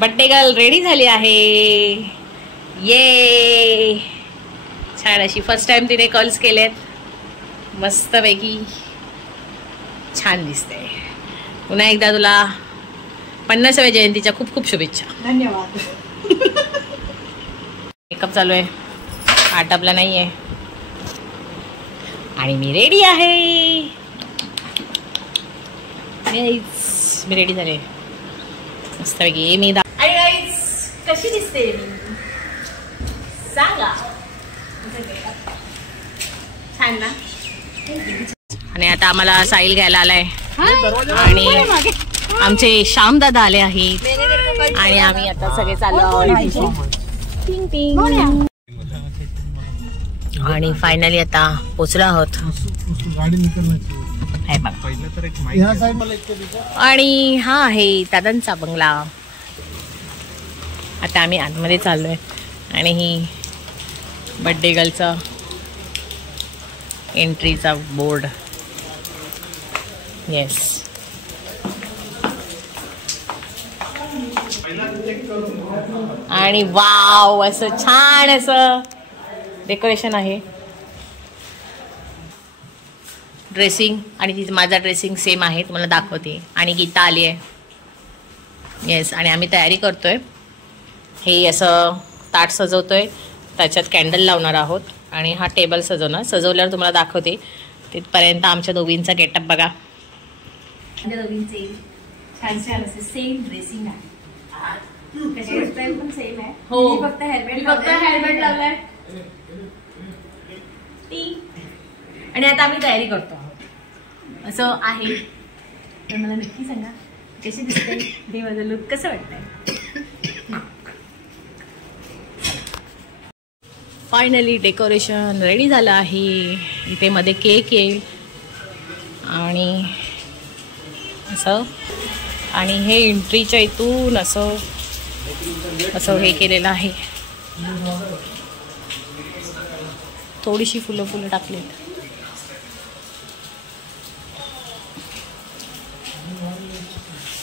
Birthday girl ready झाली आहे. ये छान अशी फर्स्ट टाइम तिने कर्ल्स केलेत. मस्तपैकी छान दिसते. पुन्हा एकदा तुला 50व्या जयंतीच्या खूप खूप शुभेच्छा. धन्यवाद. मेकअप चालू आहे, आटपला नाही आहे आणि मी रेडी आहे. मी रेडी झाले मस्तपैकी. मी कशी दिसते सांगा. छान ना. आणि आता आम्हाला साहिल घ्यायला आलाय आणि आमचे श्याम दादा आले आहेत आणि आम्ही आता सगळे चाललो आहोत. आणि फायनली आता पोचलो आहोत. आणि हा आहे दादांचा बंगला. आता आम्ही आतमध्ये चाललोय आणि ही बर्थडे गर्लचा एंट्रीचा बोर्ड. येस. आणि वाव असं छान असं डेकोरेशन आहे. ड्रेसिंग आणि माझा ड्रेसिंग सेम आहे, तुम्हाला दाखवते. आणि गीता आली आहे. येस. आणि आम्ही तयारी करतोय. हे असं ताट सजवतोय, त्याच्यात कॅन्डल लावणार आहोत आणि हा टेबल सजवल्यावर तुम्हाला दाखवते. तिथपर्यंत आमच्या दोघींचा गेटअप बघा. आमच्या दोघींचे छान छान असे सेम ड्रेसिंग आहे. हेअरस्टाईल पण सेम आहे. हो, फक्त हेल्मेट लावलाय. आणि आता आम्ही तयारी करतो आहोत. असं आहे. तर मला नक्की सांगा कशी दिसते ते, माझं लुक कसं वाटतंय. फायनली डेकोरेशन रेडी झालं आहे. इथे मध्ये केक येईल आणि असं. आणि हे एंट्रीच्या इथून असं असं हे केलेलं आहे. थोडीशी फुलं टाकलीत.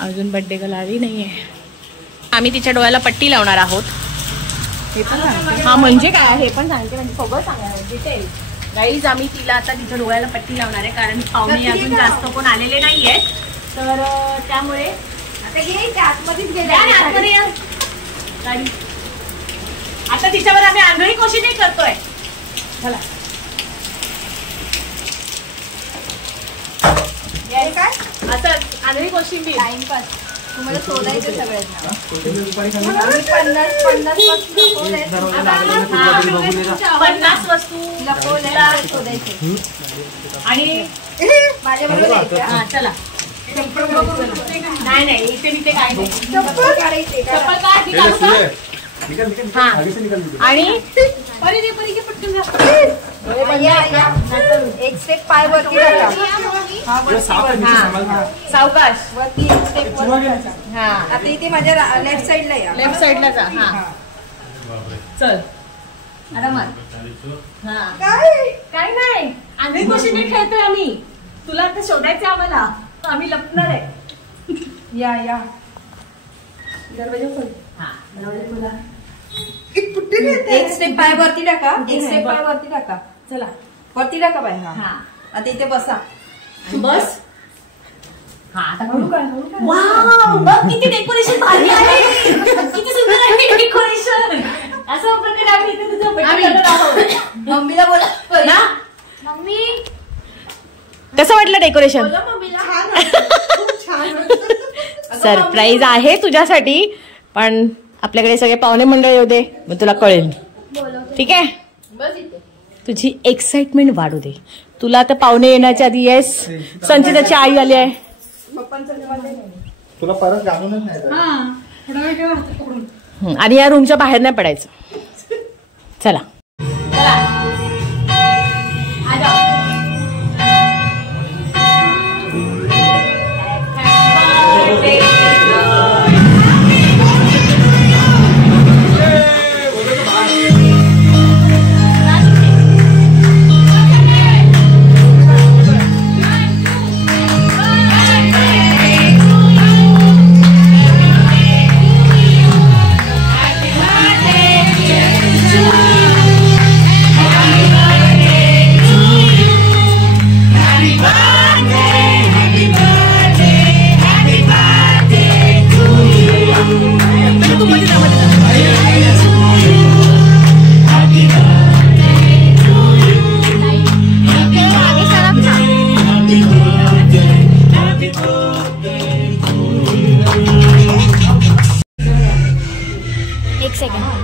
अजून बर्थडे गर्ल आली नाहीये. आम्ही तिच्या डोळ्याला पट्टी लावणार आहोत. हा म्हणजे काय हे पण सांगते, म्हणजे सगळं सांगणार डिटेल. गाईज आम्ही तिला आता तिच्या डोळ्याला पट्टी लावणार आहे कारण पाहुणे अजून जास्त कोण आलेले नाहीये. तर त्यामुळे आता आतमध्येच गेले. आता तिच्यावर आम्ही आंधळी कोशिश करतोय. चला काय असं आंधळी कोशिंबीर टाइमपास. तुम्हाला शोधायचं सगळ्यांना. 50 वस्तू लपवल्या शोधायचे. आणि माझ्याबरोबर हा चला. नाही नाही इथे इथे काय नाही. चप्पल काढायचे. चप्पल काढ. हा आणि परीने पटकन एक स्टेप पाय वरती सावकाश वरती एक स्टेप. हा आता इथे माझ्या लेफ्ट साइडला या. लेफ्ट साइडला जा. हा चल आरामात. हा काय नाही आंधळी कोशिंबीर खेळतोय आम्ही. तुला आता शोधायचं आम्हाला. आम्ही लपणार आहे. या या दरवाजा खोल. हा दरवाजा खोला. एक स्टेप पाय वरती टाका. एक स्टेप पाय वरती टाका. चला वरती टाका पाय. हा आता इथे बसा. बस. हा आता वाव बघ किती डेकोरेशन भारी आहे. किती सुंदर आहे डेकोरेशन. असं प्रकारे आम्ही इथे तुझं बर्थडे आहोत. मम्मीला बोला ना. मम्मी कसं वाटलं डेकोरेशन. सरप्राईज आहे तुझ्यासाठी, पण आपल्याकडे सगळे पाहुणे मंडळ येऊ दे, मग तुला कळेल. ठीक आहे. तुझी एक्साइटमेंट वाढू दे. तुला तर पाहुणे येण्याच्या आधी. येस संचिताची आई आली आहे. तुला परत घालूनच नाही. आणि या रूमच्या बाहेर नाही पडायचं. चला सेकंड.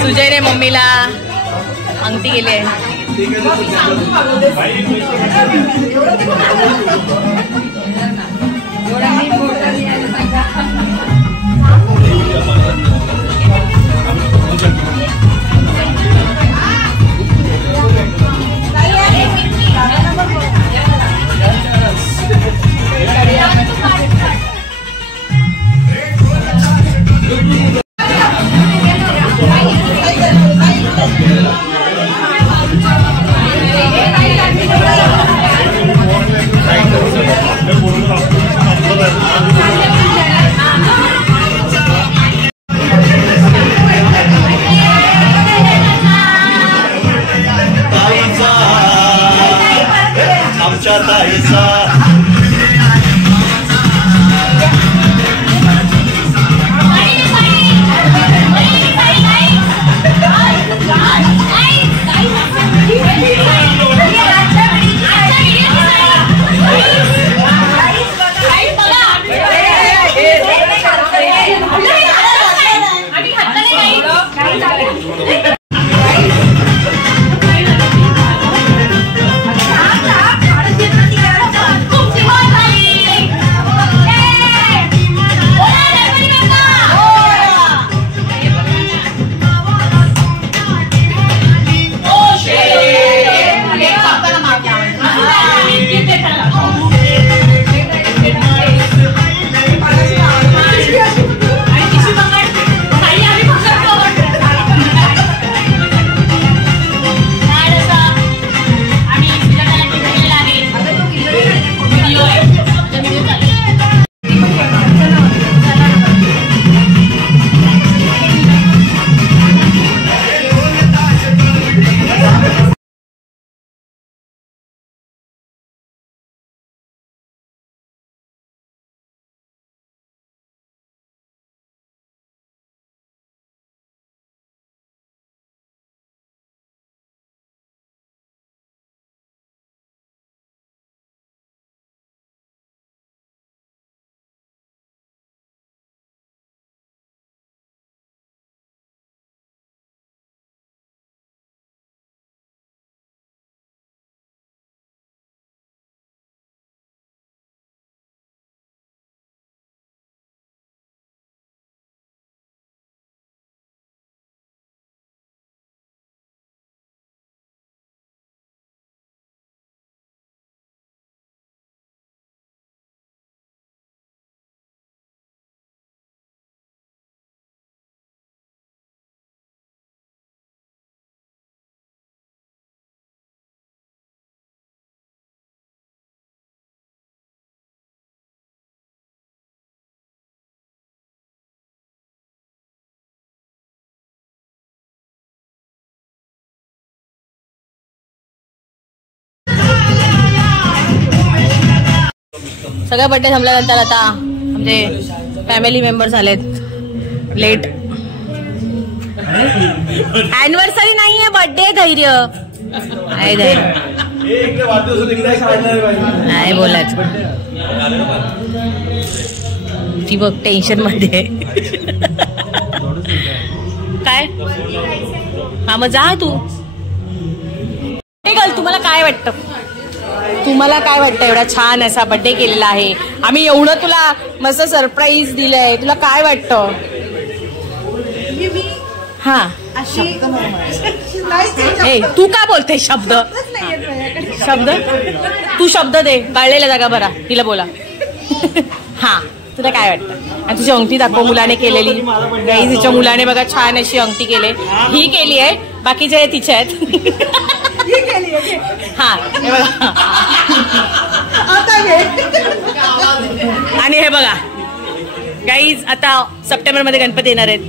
सुजयने मम्मीला अंगठी केली आहे. सगळे बर्थडे संपल्यानंतर आता आमचे फॅमिली मेंबर्स आलेत लेट. अॅनिव्हर्सरी नाहीये, बर्थडे. धैर्य नाही बोलायचं. ती बघ टेन्शन मध्ये काय. हा मग जा तू. तुम्हाला काय वाटतं, तुम्हाला काय वाटतं एवढा छान असा बर्थडे केलेला आहे आम्ही, एवढं तुला मस्त सरप्राईज दिलंय, तुला काय वाटतं? हा तू काय बोलते शब्द शब्द तू शब्द दे. गाळलेला जागा बरा तिला बोला. हा तुला काय वाटतं? आणि तुझी अंगठी दाखव मुलाने केलेली. गाईज तिच्या मुलाने बघा छान अशी अंगठी केली. ही केली आहे, बाकीचे तिचे आहेत. हा हे बघा. आणि हे बघा गाईज आता सप्टेंबर मध्ये गणपती येणार आहेत.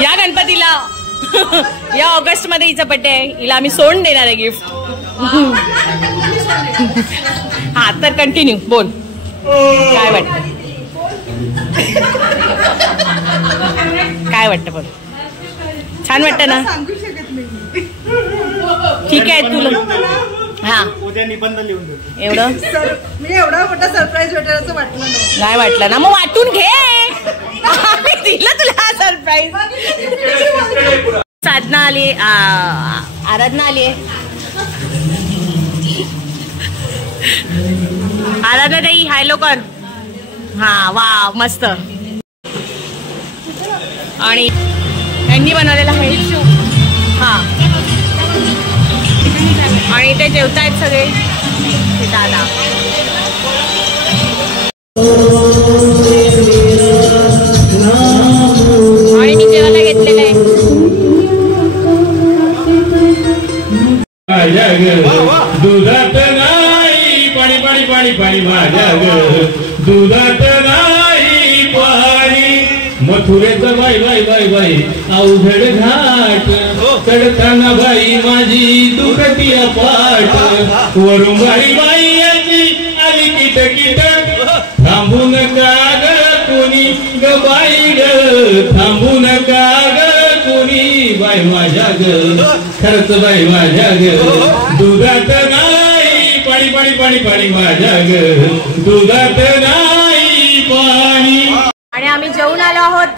या गणपतीला या ऑगस्ट मध्ये हिचा बर्थडे आहे, हिला आम्ही सोडून देणार आहे गिफ्ट. हा तर कंटिन्यू बोल काय वाटतं, काय वाटतं बोल. छान वाटतं ना? ठीक आहे तुला. हा उद्या निबंध लिहून देतो. एवढं म्हणजे एवढा मोठा सरप्राईज भेटेल असं वाटलं नाही वाटलं ना, मग वाटून घे. दिलं तुला सरप्राईज. साधना आली, आराधना आली. आराधना ताई हाय लवकर. हा वा मस्त. आणि त्यांनी बनवलेला हेड शू. हा आणि ते जेवतायत सगळे दादा. आणि मी जेवायला घेतलेलं आहे. दुधात नाही पाणी पाणी पाणी पाणी माझ्या दुधात नाही पाणी. मथुरेचं बाई बाई बाई बाई अवघड घाट चढताना बाई माझी दुखती अपाट. वरून बाई बाई याची आली किट किट थांबू नका ग कोणी ग बाई ग थांबू नका ग कोणी बाई माझ्या ग खरंच बाई माझ्या ग दुधात नाही पाणी पाणी पाणी पाणी माझ्या ग दुधात नाही पाणी. आणि आम्ही जेवून आलो आहोत.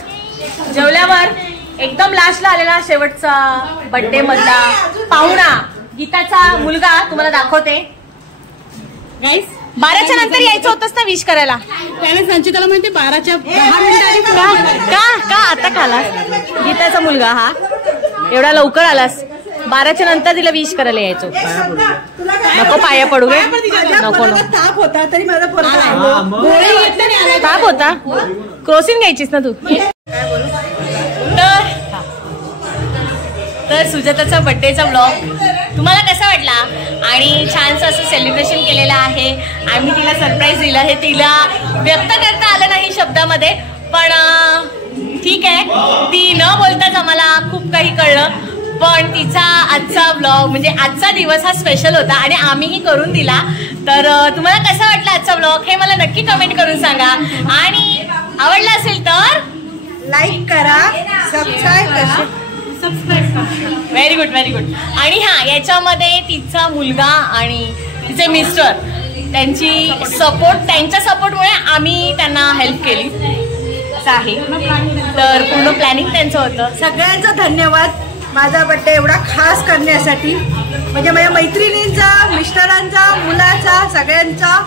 जेवल्यावर एकदम लास्टला आलेला शेवटचा बर्थडे मधला पाहुणा गीताचा मुलगा तुम्हाला दाखवते. गाईस 12च्या नंतर यायचं होतंच ना विश करायला. त्याने संचिताला म्हणते 12च्या 10 मिनिटांनी का आता खाला. गीताचा मुलगा हा एवढा लवकर आलास. 12च्या नंतर तिला विश करायला यायचो. नको पाया पडू गे. नको ताप होता तरी माझा ताप होता. क्रॉसिंग घ्यायचीस ना तू. तर सुजाताचा बर्थडेचा ब्लॉग तुम्हाला कसा वाटला? आणि छानसं असं सेलिब्रेशन केलेलं आहे. आम्ही तिला सरप्राईज दिलं हे तिला व्यक्त करता आलं नाही शब्दामध्ये, पण ठीक आहे. ती न बोलताच आम्हाला खूप काही कळलं. पण तिचा आजचा ब्लॉग म्हणजे आजचा दिवस हा स्पेशल होता आणि आम्हीही करून दिला. तर तुम्हाला कसा वाटला आजचा ब्लॉग हे मला नक्की कमेंट करून सांगा. आणि आवडला असेल तर लाईक करा, सबस्क्राईब करा. Very good very good. आणि हा याच्यामध्ये तिचा मुलगा आणि तिचे मिस्टर त्यांच्या सपोर्टमुळे आम्ही त्यांना हेल्प केली आहे. तर पूर्ण प्लॅनिंग त्यांचं होतं. सगळ्यांचं धन्यवाद माझा बर्थडे एवढा खास करण्यासाठी. म्हणजे माझ्या मैत्रिणींचा, मिस्टरांचा, मुलाचा, सगळ्यांचा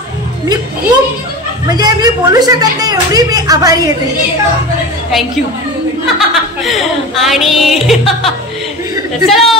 मी खूप म्हणजे मी बोलू शकत नाही एवढी मी आभारी येते. थँक्यू. आणि चलो